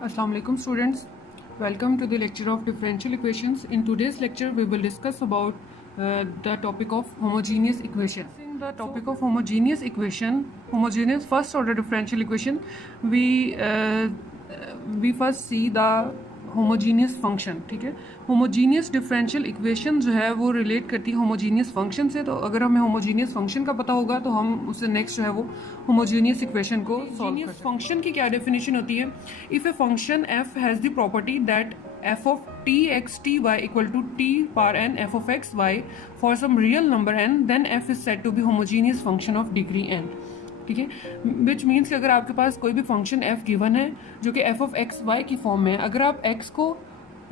Assalamu alaikum students. Welcome to the lecture of differential equations. In today's lecture we will discuss about the topic of homogeneous equation. In the topic of homogeneous first order differential equation, we first see the homogeneous function. ठीक है, homogeneous differential equation जो है वो relate करती है homogeneous function से. तो अगर हमें होमोजीनियस फंक्शन का पता होगा तो हम उससे नेक्स्ट जो है वो होमोजीनियस इक्वेशन को सॉल्व करते हैं. फंक्शन की क्या डेफिनेशन होती है? If a function f has the property that f of t x t y equal to t power n f of x y for some real number n, then f is said to be homogeneous function of degree n. ठीक है, which means कि अगर आपके पास कोई भी function f given है जो कि f ऑफ एक्स वाई की फॉर्म में है, अगर आप x को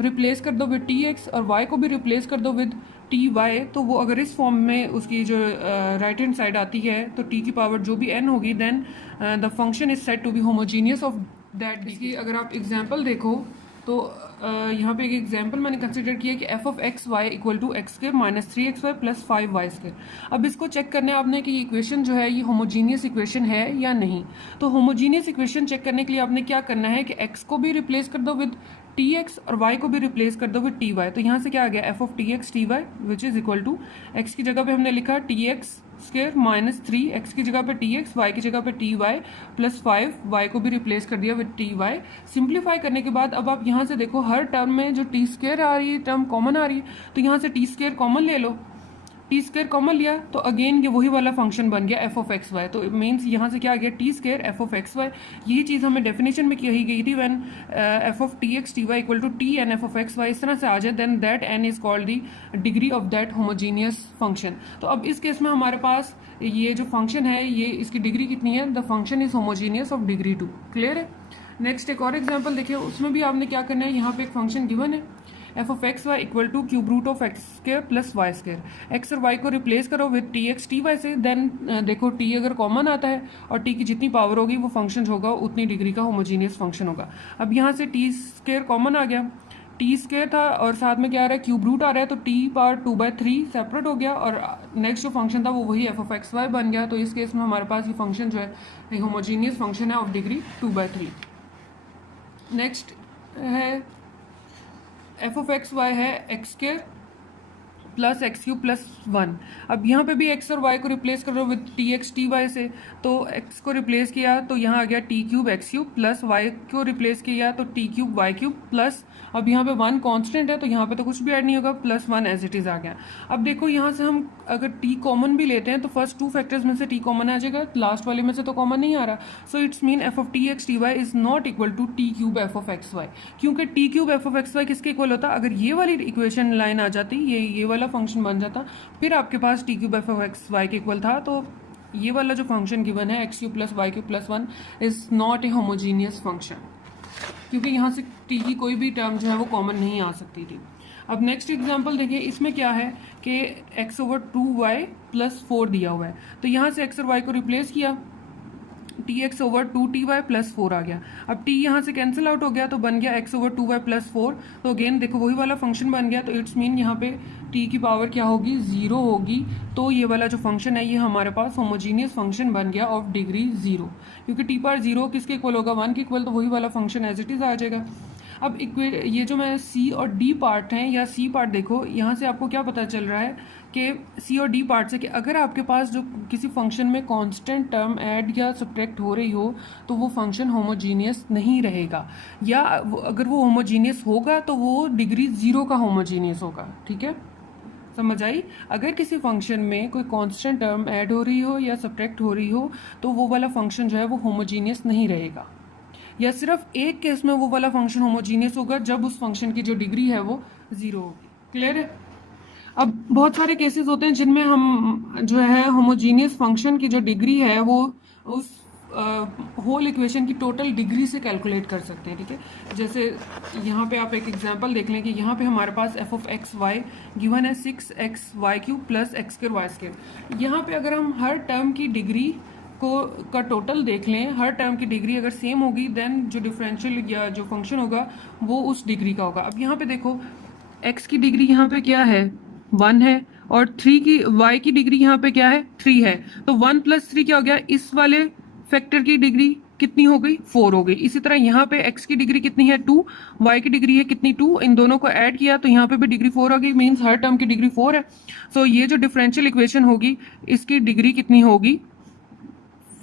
रिप्लेस कर दो विद टी एक्स और y को भी रिप्लेस कर दो विद टी वाई, तो वो अगर इस फॉर्म में उसकी जो राइट हैंड साइड आती है तो t की पावर जो भी n होगी, then the function is said to be homogeneous of that. इसकी अगर आप एग्जाम्पल देखो तो यहाँ पे एक एग्जाम्पल मैंने कंसिडर किया कि f of x y equal to x square minus 3xy plus 5y square. अब इसको चेक करने आपने कि ये इक्वेशन जो है ये होमोजीनियस इक्वेशन है या नहीं. तो होमोजीनियस इक्वेशन चेक करने के लिए आपने क्या करना है कि x को भी रिप्लेस कर दो विद टी एक्स और y को भी रिप्लेस कर दो विद टी वाई. तो यहाँ से क्या आ गया f of t x t y which is equal to x की जगह पे हमने लिखा t x square minus 3 x की जगह पे टी एक्स, वाई की जगह पे टी वाई प्लस 5 वाई को भी रिप्लेस कर दिया विद टी वाई. सिंप्लीफाई करने के बाद अब आप यहाँ से देखो हर टर्म में जो टी स्क्वायर आ रही है टर्म कॉमन आ रही है, तो यहाँ से टी स्क्वायर कॉमन ले लो. टी स्क्वायर कॉमन लिया तो अगेन ये वही वाला फंक्शन बन गया एफ ऑफ एक्स वाई. तो मीन्स यहाँ से क्या आ गया t square f of x y. यही चीज़ हमें डेफिनेशन में कही गई थी when f of t x t y equal to t n f of x y. इस तरह से आ जाए then that n is called the degree of that homogeneous function. तो अब इस केस में हमारे पास ये जो फंक्शन है ये इसकी डिग्री कितनी है? The function is homogeneous of degree 2. Clear है? नेक्स्ट एक और एग्जाम्पल देखिए, उसमें भी आपने क्या करना है, यहाँ पे एक फंक्शन गिवन है f of x y equal to cube root of x square plus y square. X और वाई को रिप्लेस करो with t x t y से, देन देखो टी अगर कॉमन आता है और टी की जितनी पावर होगी वो फंक्शन होगा उतनी डिग्री का होमोजीनियस फंक्शन होगा. अब यहाँ से टी स्क्वायर कॉमन आ गया, टी स्क्वायर था और साथ में क्या आ रहा है क्यूब रूट आ रहा है, तो टी पावर 2/3 सेपरेट हो गया और नेक्स्ट जो फंक्शन था वो वही एफ ऑफ एक्स वाई बन गया. तो इस केस में हमारे पास ये फंक्शन जो है होमोजीनियस फंक्शन है ऑफ डिग्री 2/3. नेक्स्ट है एफ ऑफ एक्स वाई है x square plus x cube plus 1. अब यहाँ पे भी एक्स और वाई को रिप्लेस करो with t x t y से, तो एक्स को रिप्लेस किया तो यहाँ आ गया t cube x cube plus y को रिप्लेस किया तो t cube y cube plus, अब यहाँ पे 1 कांस्टेंट है तो यहाँ पे तो कुछ भी ऐड नहीं होगा, प्लस 1 एज इट इज आ गया. अब देखो यहाँ से हम अगर टी कॉमन भी लेते हैं तो फर्स्ट 2 फैक्टर्स में से टी कॉमन आ जाएगा, लास्ट वाले में से तो कॉमन नहीं आ रहा. So it's mean f of t x t y is not equal to t cube f of x y, क्योंकि t cube f of x y किसके इक्वल होता? अगर ये वाली इक्वेशन लाइन आ जाती, ये वाला फंक्शन बन जाता, फिर आपके पास t cube f of x y के इक्वल था. तो ये वाला जो फंक्शन गिवन है x cube plus y cube plus 1 is not a homogeneous function, क्योंकि यहाँ से टी की कोई भी टर्म जो है वो कॉमन नहीं आ सकती थी. अब नेक्स्ट एग्जांपल देखिए, इसमें क्या है कि x ओवर 2y प्लस 4 दिया हुआ है, तो यहाँ से x और y को रिप्लेस किया, T x over 2ty plus 4 आ गया. अब t यहाँ से कैंसिल आउट हो गया तो बन गया x ओवर 2y प्लस 4. तो अगेन देखो वही वाला फंक्शन बन गया, तो इट्स मीन यहाँ पे t की पावर क्या होगी? 0 होगी. तो ये वाला जो फंक्शन है ये हमारे पास होमोजीनियस फंक्शन बन गया ऑफ डिग्री 0, क्योंकि t पावर 0 किसके इक्वल होगा? 1 के इक्वल, तो वही वाला फंक्शन एज इट इज आ जाएगा. अब ये जो मैं सी और डी पार्ट हैं या सी पार्ट देखो, यहाँ से आपको क्या पता चल रहा है कि सी और डी पार्ट से कि अगर आपके पास जो किसी फंक्शन में कांस्टेंट टर्म ऐड या सब्ट्रैक्ट हो रही हो तो वो फंक्शन होमोजीनियस नहीं रहेगा, या अगर वो होमोजीनियस होगा तो वो डिग्री 0 का होमोजीनियस होगा. ठीक है, समझ आई? अगर किसी फंक्शन में कोई कांस्टेंट टर्म ऐड हो रही हो या सब्ट्रैक्ट हो रही हो तो वो वाला फंक्शन जो है वो होमोजीनियस नहीं रहेगा, या सिर्फ एक केस में वो वाला फंक्शन होमोजीनियस होगा जब उस फंक्शन की जो डिग्री है वो 0 होगी. क्लियर है? अब बहुत सारे केसेस होते हैं जिनमें हम जो है होमोजीनियस फंक्शन की जो डिग्री है वो उस होल इक्वेशन की टोटल डिग्री से कैलकुलेट कर सकते हैं. ठीक है, जैसे यहाँ पे आप एक एग्जांपल देख लें कि यहाँ पे हमारे पास f of x y given है 6x y cube plus x square y square. यहाँ पे अगर हम हर टर्म की डिग्री का टोटल देख लें, हर टर्म की डिग्री अगर सेम होगी देन जो डिफरेंशियल या जो फंक्शन होगा वो उस डिग्री का होगा. अब यहाँ पे देखो x की डिग्री यहाँ पे क्या है? 1 है, और 3 की y की डिग्री यहाँ पे क्या है? 3 है. तो 1 प्लस 3 क्या हो गया? इस वाले फैक्टर की डिग्री कितनी हो गई 4 हो गई। इसी तरह यहाँ पे x की डिग्री कितनी है 2, y की डिग्री है कितनी 2, इन दोनों को ऐड किया तो यहाँ पे भी डिग्री 4 हो गई, मीन्स हर टर्म की डिग्री 4 है। सो ये जो डिफरेंशियल इक्वेशन होगी इसकी डिग्री कितनी होगी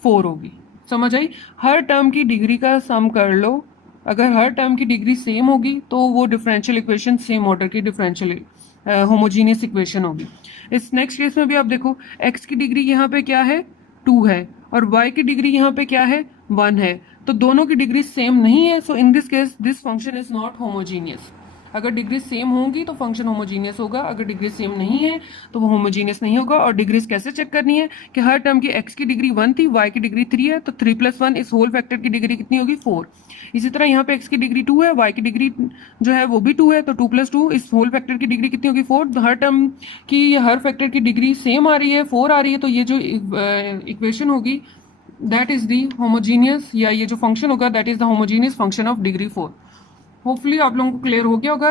4 होगी। समझ आई? हर टर्म की डिग्री का सम कर लो, अगर हर टर्म की डिग्री सेम होगी तो वो डिफरेंशियल इक्वेशन सेम ऑर्डर की डिफरेंशियल होमोजीनियस इक्वेशन होगी। इस नेक्स्ट केस में भी आप देखो x की डिग्री यहाँ पे क्या है 2 है और y की डिग्री यहाँ पे क्या है 1 है, तो दोनों की डिग्री सेम नहीं है। So in this case this function is not homogeneous. अगर डिग्री सेम होंगी तो फंक्शन होमोजीनियस होगा, अगर डिग्री सेम नहीं है तो वो होमोजीनियस नहीं होगा। और डिग्रीज कैसे चेक करनी है कि हर टर्म की x की डिग्री 1 थी, y की डिग्री 3 है, तो 3 + 1 इस होल फैक्टर की डिग्री कितनी होगी 4। इसी तरह यहाँ पे x की डिग्री 2 है, y की डिग्री जो है वो भी 2 है, तो 2 + 2 इस होल फैक्टर की डिग्री कितनी होगी 4। हर टर्म की हर फैक्टर की डिग्री सेम आ रही है 4 आ रही है, तो ये जो इक्वेशन होगी दैट इज दी होमोजीनियस, या ये जो फंक्शन होगा that is the homogeneous function of degree 4। Hopefully आप लोगों को क्लियर हो गया होगा।